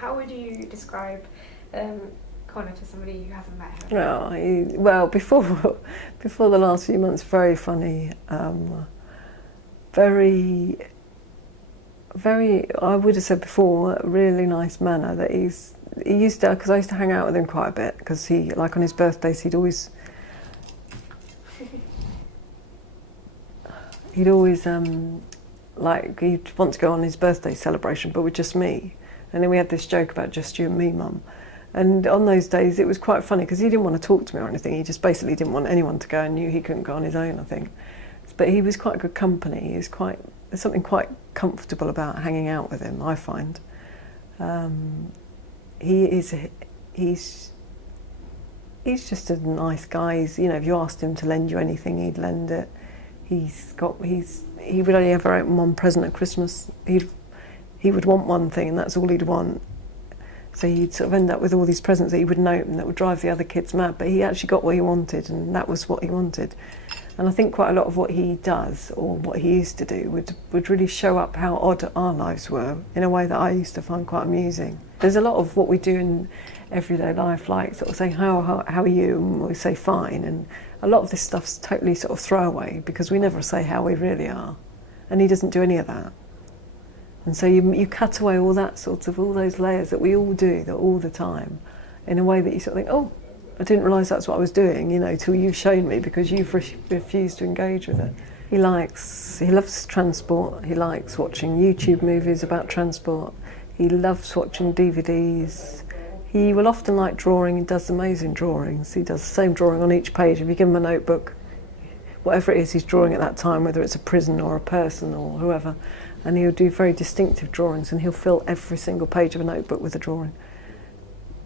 How would you describe Connor to somebody who hasn't met him? Before the last few months, very funny, very, I would have said before, really nice manner. That he used to, because I used to hang out with him quite a bit, because he, like on his birthdays, he'd always like he'd want to go on his birthday celebration, but with just me. And then we had this joke about just you and me, Mum. And on those days, it was quite funny because he didn't want to talk to me or anything. He just basically didn't want anyone to go and knew he couldn't go on his own, I think. But he was quite good company. There's something quite comfortable about hanging out with him, I find. He's just a nice guy. If you asked him to lend you anything, he'd lend it. He would only ever open one present at Christmas. He would want one thing, and that's all he'd want. So he'd sort of end up with all these presents that he wouldn't open that would drive the other kids mad, but he actually got what he wanted, and that was what he wanted. And I think quite a lot of what he does, or what he used to do, would really show up how odd our lives were, in a way that I used to find quite amusing. There's a lot of what we do in everyday life, like sort of saying, how are you? And we say fine, and a lot of this stuff's totally sort of throwaway, because we never say how we really are. And he doesn't do any of that. And so you cut away all those layers that we all do all the time, in a way that you sort of think, oh, I didn't realise that's what I was doing, till you've shown me, because you've refused to engage with it. He loves transport. He likes watching YouTube movies about transport. He loves watching DVDs. He will often like drawing. He does amazing drawings. He does the same drawing on each page. If you give him a notebook, whatever it is he's drawing at that time, whether it's a prison or a person or whoever, and he'll do very distinctive drawings, and he'll fill every single page of a notebook with a drawing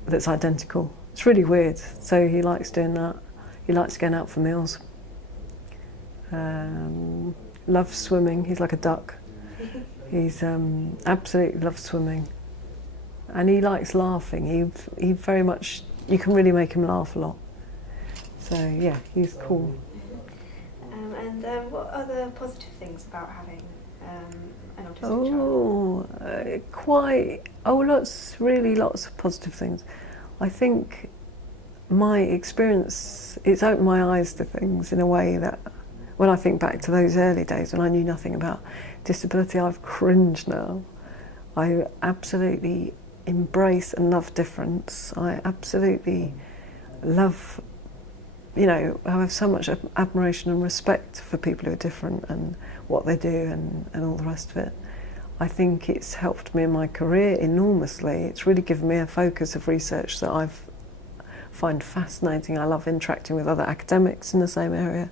that's identical. It's really weird. So he likes doing that. He likes going out for meals. Loves swimming. He's like a duck. He's absolutely loves swimming. And he likes laughing. He very much, you can really make him laugh a lot. So yeah, he's cool. And what are the positive things about having an autistic child? Lots of positive things. I think my experience, it's opened my eyes to things in a way that, when I think back to those early days when I knew nothing about disability, I've cringed now. I absolutely embrace and love difference. I absolutely love, I have so much admiration and respect for people who are different and what they do and all the rest of it. I think it's helped me in my career enormously. It's really given me a focus of research that I find fascinating. I love interacting with other academics in the same area.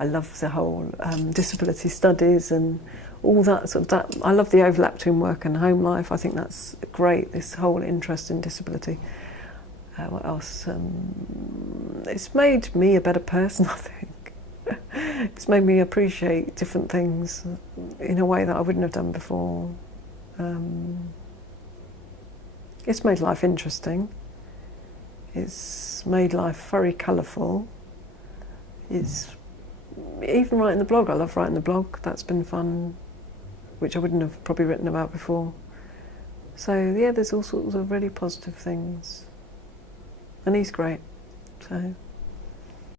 I love the whole disability studies and all that sort of that. I love the overlap between work and home life. I think that's great, this whole interest in disability. What else? It's made me a better person, I think. It's made me appreciate different things in a way that I wouldn't have done before. It's made life interesting. It's made life very colourful. It's even writing the blog. I love writing the blog. That's been fun, which I wouldn't have probably written about before. So yeah, there's all sorts of really positive things. And he's great, so.